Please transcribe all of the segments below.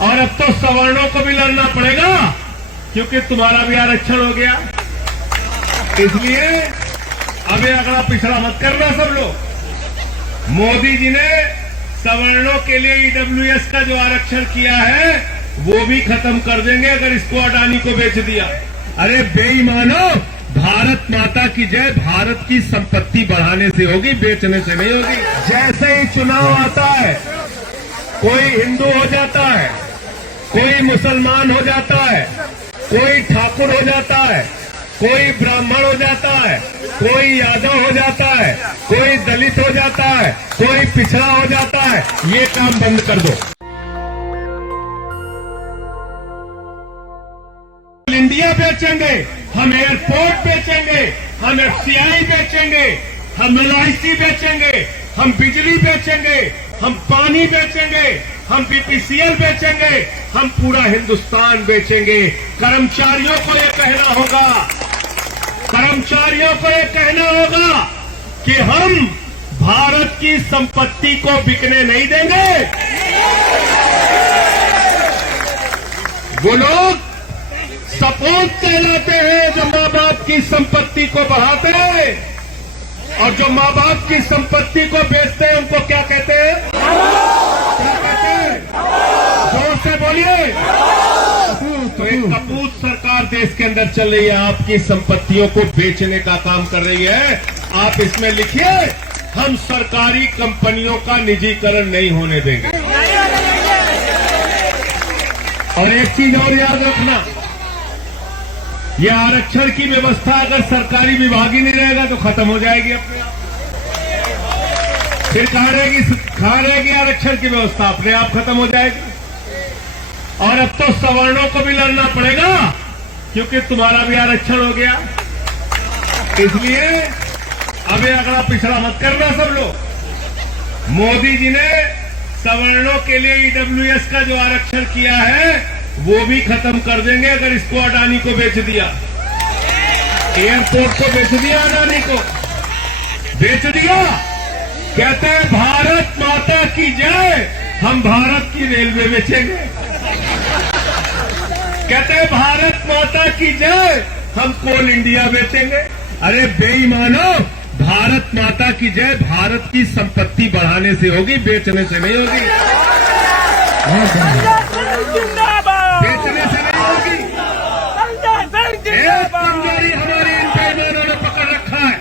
और अब तो सवर्णों को भी लड़ना पड़ेगा क्योंकि तुम्हारा भी आरक्षण हो गया। इसलिए अभी अगला पिछड़ा मत करना सब लोग। मोदी जी ने सवर्णों के लिए ईडब्ल्यूएस का जो आरक्षण किया है वो भी खत्म कर देंगे अगर इसको अडानी को बेच दिया। अरे बेईमानो, भारत माता की जय भारत की संपत्ति बढ़ाने से होगी, बेचने से नहीं होगी। जैसे ही चुनाव आता है कोई हिंदू हो जाता है, कोई मुसलमान हो जाता है, कोई ठाकुर हो जाता है, कोई ब्राह्मण हो जाता है, कोई यादव हो जाता है, कोई दलित हो जाता है, कोई पिछड़ा हो जाता है। ये काम बंद कर दो। इंडिया बेचेंगे, हम एयरपोर्ट बेचेंगे, हम एफसीआई बेचेंगे, हम एलआईसी बेचेंगे, हम बिजली बेचेंगे, हम पानी बेचेंगे, हम बीपीसीएल बेचेंगे, हम पूरा हिंदुस्तान बेचेंगे। कर्मचारियों को ये कहना होगा, कर्मचारियों को ये कहना होगा कि हम भारत की संपत्ति को बिकने नहीं देंगे। वो लोग सपूत कहलाते हैं जो माँ बाप की संपत्ति को बढ़ाते हैं, और जो माँ बाप की संपत्ति को बेचते हैं उनको क्या कहते हैं? क्या कहते हैं? जोर से बोलिए। तो एक कपूत सरकार देश के अंदर चल रही है, आपकी संपत्तियों को बेचने का काम कर रही है। आप इसमें लिखिए, हम सरकारी कंपनियों का निजीकरण नहीं होने देंगे। और एक चीज और याद रखना, ये आरक्षण की व्यवस्था अगर सरकारी विभाग ही नहीं रहेगा तो खत्म हो जाएगी अपने आप। फिर कहाँ रहेगी आरक्षण की व्यवस्था? अपने आप खत्म हो जाएगी। और अब तो सवर्णों को भी लड़ना पड़ेगा क्योंकि तुम्हारा भी आरक्षण हो गया। इसलिए अभी अगला पिछड़ा मत करना सब लोग। मोदी जी ने सवर्णों के लिए ईडब्ल्यूएस का जो आरक्षण किया है वो भी खत्म कर देंगे अगर इसको अडानी को बेच दिया। एयरपोर्ट को बेच दिया, अडानी को बेच दिया। कहते हैं भारत माता की जय, हम भारत की रेलवे बेचेंगे। कहते हैं भारत माता की जय, हम कोल इंडिया बेचेंगे। अरे बेईमानो, भारत माता की जय भारत की संपत्ति बढ़ाने से होगी, बेचने से नहीं होगी। बेचने से नहीं होगी। एक कमजोरी हमारी इन बेईमानों ने पकड़ रखा है।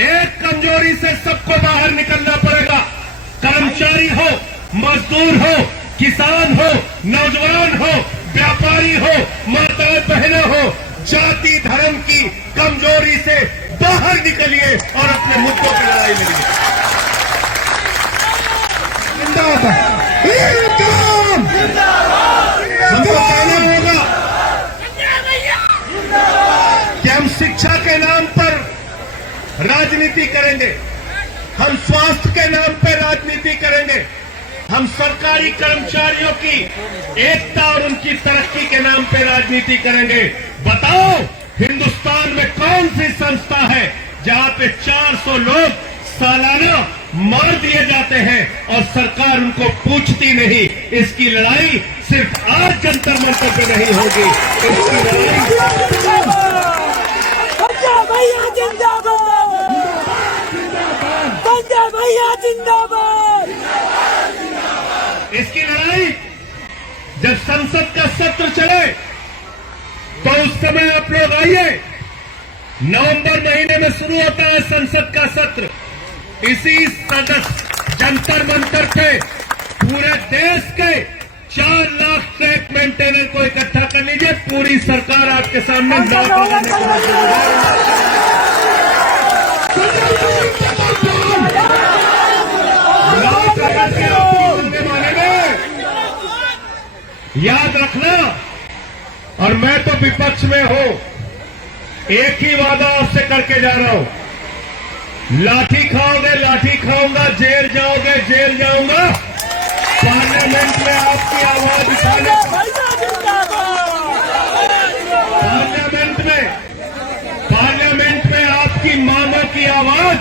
एक कमजोरी से सबको बाहर निकलना पड़ेगा। कर्मचारी हो, मजदूर हो, किसान हो, नौजवान हो, व्यापारी हो, माताएं बहनें हो, जाति धर्म की कमजोरी से बाहर निकलिए और अपने मुद्दों की लड़ाई लड़िए। हमको कहना होगा कि हम शिक्षा के नाम पर राजनीति करेंगे, हम स्वास्थ्य के नाम पर राजनीति करेंगे, हम सरकारी कर्मचारियों की एकता और उनकी तरक्की के नाम पर राजनीति करेंगे। बताओ, हिंदुस्तान में कौन सी संस्था है जहां पे 400 लोग सालाना मार दिए जाते हैं और सरकार उनको पूछती नहीं? इसकी लड़ाई सिर्फ आज जंतर मंतर पे नहीं होगी, इसकी लड़ाई पंजाब भैया जिंदाबाद, पंजाब भैया जिंदाबाद। इसकी लड़ाई जब संसद का सत्र चले तो उस समय आप लोग आइए। नवंबर महीने में शुरू होता है संसद का सत्र। इसी सदस्य जंतर मंतर पे पूरे देश के 4 लाख ट्रैक मेंटेनर को इकट्ठा कर लीजिए। पूरी सरकार आपके सामने याद रखना। और मैं तो विपक्ष में हूं, एक ही वादा आपसे करके जा रहा हूं, लाठी खाओगे लाठी खाऊंगा, जेल जाओगे जेल जाऊंगा, पार्लियामेंट में आपकी आवाज उठाने, पार्लियामेंट में आपकी मांगों की आवाज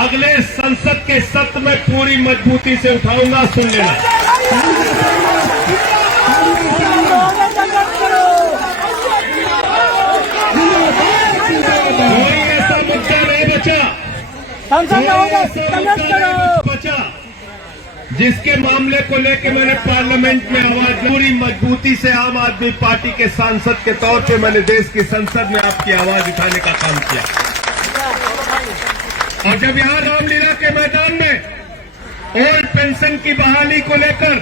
अगले संसद के सत्र में पूरी मजबूती से उठाऊंगा। सुन लेना। संघर्ष करो। बचा, जिसके मामले को लेकर मैंने पार्लियामेंट में आवाज पूरी मजबूती से आम आदमी पार्टी के सांसद के तौर पे मैंने देश की संसद में आपकी आवाज उठाने का काम किया। और जब यहां रामलीला के मैदान में ओल्ड पेंशन की बहाली को लेकर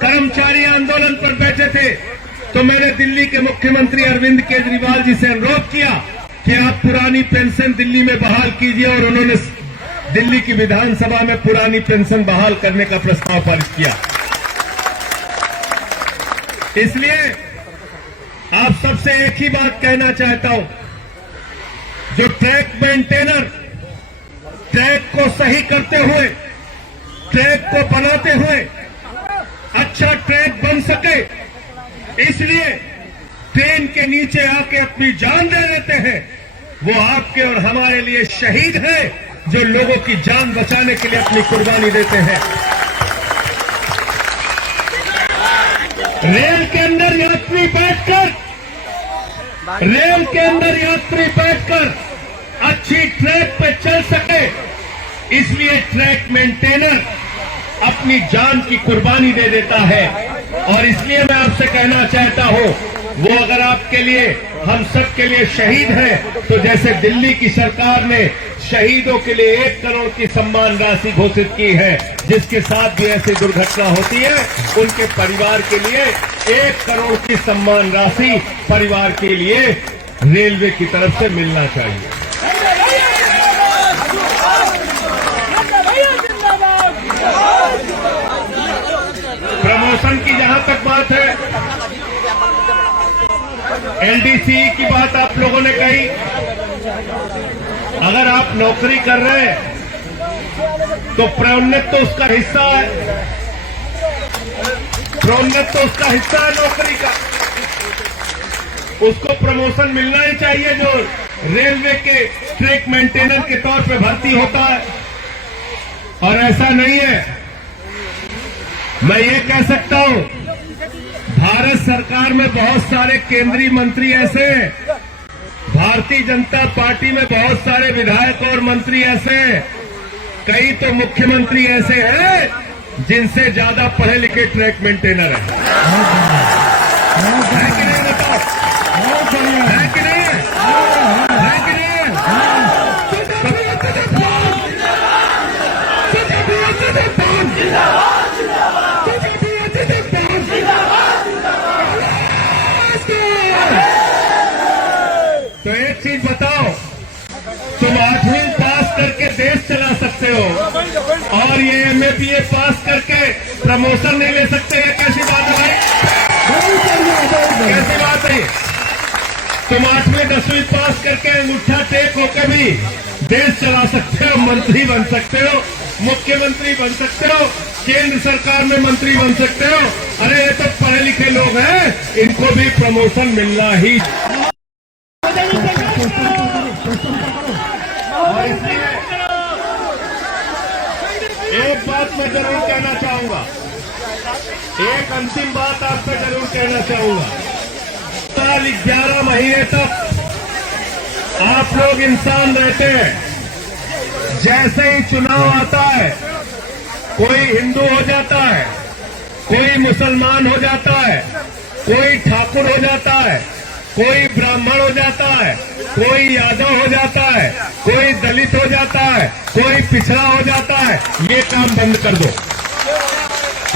कर्मचारी आंदोलन पर बैठे थे, तो मैंने दिल्ली के मुख्यमंत्री अरविंद केजरीवाल जी से अनुरोध किया कि आप पुरानी पेंशन दिल्ली में बहाल कीजिए, और उन्होंने दिल्ली की विधानसभा में पुरानी पेंशन बहाल करने का प्रस्ताव पारित किया। इसलिए आप सबसे एक ही बात कहना चाहता हूं, जो ट्रैक मेंटेनर ट्रैक को सही करते हुए, ट्रैक को बनाते हुए अच्छा ट्रैक बन सके, इसलिए ट्रेन के नीचे आके अपनी जान दे देते हैं, वो आपके और हमारे लिए शहीद हैं, जो लोगों की जान बचाने के लिए अपनी कुर्बानी देते हैं। रेल के अंदर यात्री बैठकर अच्छी ट्रैक पे चल सके, इसलिए ट्रैक मेंटेनर अपनी जान की कुर्बानी दे देता है। और इसलिए मैं आपसे कहना चाहता हूं, वो अगर आपके लिए, हम सब के लिए शहीद हैं, तो जैसे दिल्ली की सरकार ने शहीदों के लिए 1 करोड़ की सम्मान राशि घोषित की है, जिसके साथ भी ऐसी दुर्घटना होती है, उनके परिवार के लिए 1 करोड़ की सम्मान राशि परिवार के लिए रेलवे की तरफ से मिलना चाहिए। प्रमोशन की जहां तक बात है, एलडीसी की बात आप लोगों ने कही। अगर आप नौकरी कर रहे हैं तो प्रोन्नत तो उसका हिस्सा है, प्रोन्नत तो उसका हिस्सा है नौकरी का, उसको प्रमोशन मिलना ही चाहिए जो रेलवे के ट्रैक मेंटेनर के तौर पे भर्ती होता है। और ऐसा नहीं है, मैं ये कह सकता हूं, भारत सरकार में बहुत सारे केंद्रीय मंत्री ऐसे हैं, भारतीय जनता पार्टी में बहुत सारे विधायक और मंत्री ऐसे हैं, कई तो मुख्यमंत्री ऐसे हैं जिनसे ज्यादा पढ़े लिखे ट्रैक मेंटेनर हैं। है कि नहीं बताओ? है कि नहीं? है कि नहीं? तो एक चीज बताओ, तुम 8वीं पास करके देश चला सकते हो और ये MA BA पास करके प्रमोशन नहीं ले सकते हैं? कैसी बात है भाई? कैसी बात है? तुम 8वीं 10वीं पास करके अंगूठा टेक होकर भी देश चला सकते हो, मंत्री बन सकते हो, मुख्यमंत्री बन सकते हो, केंद्र सरकार में मंत्री बन सकते हो। अरे ये तो पढ़े लिखे लोग हैं, इनको भी प्रमोशन मिलना ही। और इसलिए एक बात मैं जरूर कहना चाहूंगा, एक अंतिम बात आपसे जरूर कहना चाहूंगा। साल 11 महीने तक आप लोग इंसान रहते हैं, जैसे ही चुनाव आता है कोई हिंदू हो जाता है, कोई मुसलमान हो जाता है, कोई ठाकुर हो जाता है, कोई ब्राह्मण हो जाता है, कोई यादव हो जाता है, कोई दलित हो जाता है, कोई पिछड़ा हो जाता है। ये काम बंद कर दो,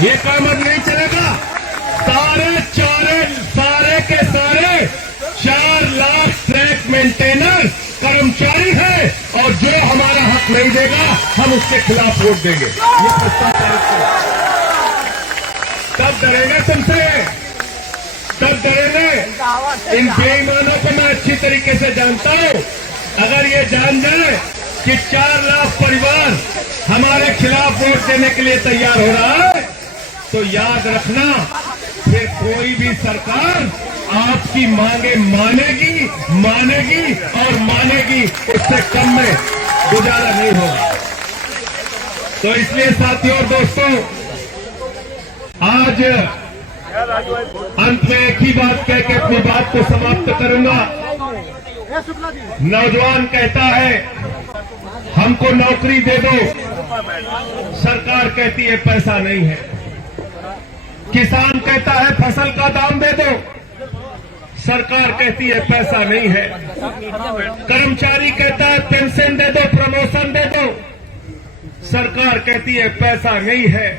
ये काम अब नहीं चलेगा। सारे के सारे 4 लाख ट्रैक मेंटेनर कर्मचारी है, और जो हमारा हक नहीं देगा हम उसके खिलाफ वोट देंगे। ये प्रस्ताव पारित करो। तब डरेंगे तुमसे, तब डरेंगे। इन बेईमानों को मैं अच्छी तरीके से जानता हूं। अगर ये जान जाए कि 4 लाख परिवार हमारे खिलाफ वोट देने के लिए तैयार हो रहा है, तो याद रखना, फिर कोई भी सरकार आपकी मांगे मानेगी और मानेगी, उससे कम में गुजारा नहीं होगा। तो इसलिए साथियों और दोस्तों, आज अंत में एक ही बात कह के अपनी बात को समाप्त करूंगा। नौजवान कहता है हमको नौकरी दे दो, सरकार कहती है पैसा नहीं है। किसान कहता है फसल का दाम दे दो, सरकार कहती है पैसा नहीं है। कर्मचारी कहता है पेंशन दे दो, प्रमोशन दे दो, सरकार कहती है पैसा नहीं है।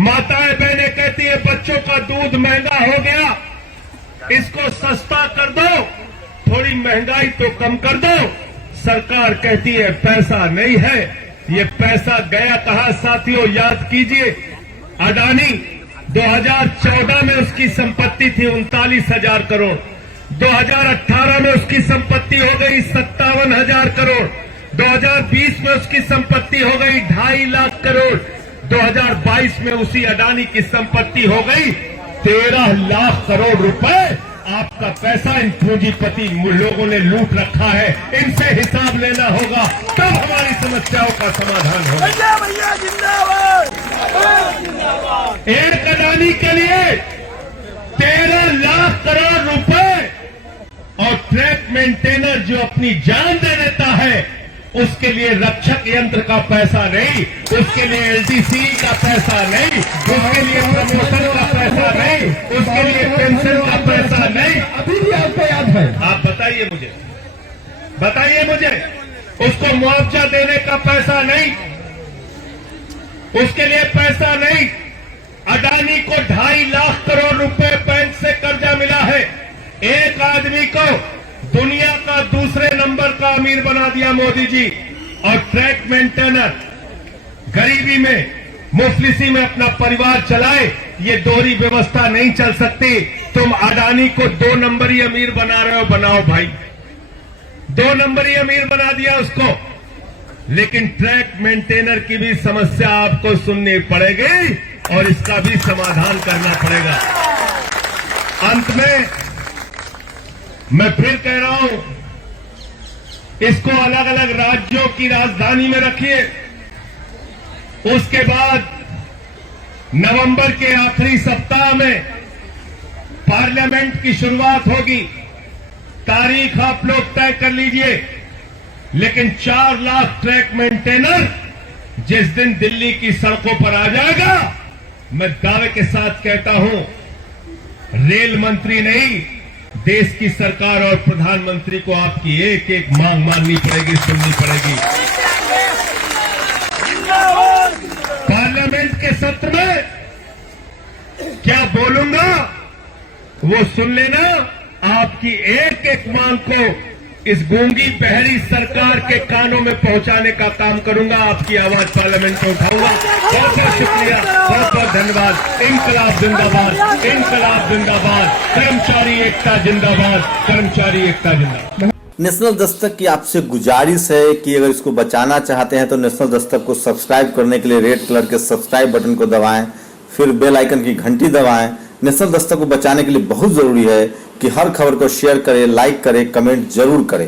माताएं बहनें कहती है बच्चों का दूध महंगा हो गया, इसको सस्ता कर दो, थोड़ी महंगाई तो कम कर दो, सरकार कहती है पैसा नहीं है। ये पैसा गया कहां साथियों, याद कीजिए। अडानी 2014 में उसकी संपत्ति थी 39,000 करोड़, 2018 में उसकी संपत्ति हो गई 57,000 करोड़, 2020 में उसकी संपत्ति हो गई 2.5 लाख करोड़, 2022 में उसी अडानी की संपत्ति हो गई 13 लाख करोड़ रुपए। आपका पैसा इन पूंजीपति लोगों ने लूट रखा है, इनसे हिसाब लेना होगा, तब हमारी समस्याओं का समाधान होगा। पंजाब भैया जिंदाबाद। एक अडानी के लिए 13 लाख करोड़ रुपए और ट्रैक मेंटेनर जो अपनी जान दे देता है, उसके लिए रक्षक यंत्र का पैसा नहीं, उसके लिए एलडीसी का पैसा नहीं, उसके लिए प्रमोशन का पैसा नहीं, उसके लिए पेंशन का पैसा नहीं। अभी भी आपको याद है? आप बताइए मुझे, उसको मुआवजा देने का पैसा नहीं, उसके लिए पैसा नहीं। अडानी को 2.5 लाख करोड़ रुपए बैंक से कर्जा मिला है। एक आदमी को दुनिया का दूसरे नंबर का अमीर बना दिया मोदी जी। और ट्रैक मेंटेनर गरीबी में, मुफलिसी में अपना परिवार चलाए, ये दोहरी व्यवस्था नहीं चल सकती। तुम अडानी को 2 नंबरी अमीर बना रहे हो, बनाओ भाई, 2 नंबरी अमीर बना दिया उसको, लेकिन ट्रैक मेंटेनर की भी समस्या आपको सुननी पड़ेगी और इसका भी समाधान करना पड़ेगा। अंत में मैं फिर कह रहा हूं, इसको अलग अलग राज्यों की राजधानी में रखिए। उसके बाद नवंबर के आखिरी सप्ताह में पार्लियामेंट की शुरुआत होगी। तारीख आप लोग तय कर लीजिए, लेकिन 4 लाख ट्रैक मेंटेनर जिस दिन दिल्ली की सड़कों पर आ जाएगा, मैं दावे के साथ कहता हूं, रेल मंत्री नहीं, देश की सरकार और प्रधानमंत्री को आपकी एक एक मांग माननी पड़ेगी, सुननी पड़ेगी। पार्लियामेंट के सत्र में क्या बोलूंगा वो सुन लेना। आपकी एक एक मांग को इस गूंगी बहरी सरकार के कानों में पहुंचाने का काम करूंगा। आपकी आवाज पार्लियामेंट में उठाऊंगा। बहुत बहुत शुक्रिया, बहुत बहुत धन्यवाद। इनकलाब जिंदाबाद, इनकलाब जिंदाबाद, कर्मचारी एकता जिंदाबाद, कर्मचारी एकता जिंदाबाद। नेशनल दस्तक की आपसे गुजारिश है कि अगर इसको बचाना चाहते हैं तो नेशनल दस्तक को सब्सक्राइब करने के लिए रेड कलर के सब्सक्राइब बटन को दबाएं, फिर बेल आइकन की घंटी दबाएं। नेशनल दस्तक को बचाने के लिए बहुत जरूरी है कि हर खबर को शेयर करें, लाइक करें, कमेंट जरूर करें।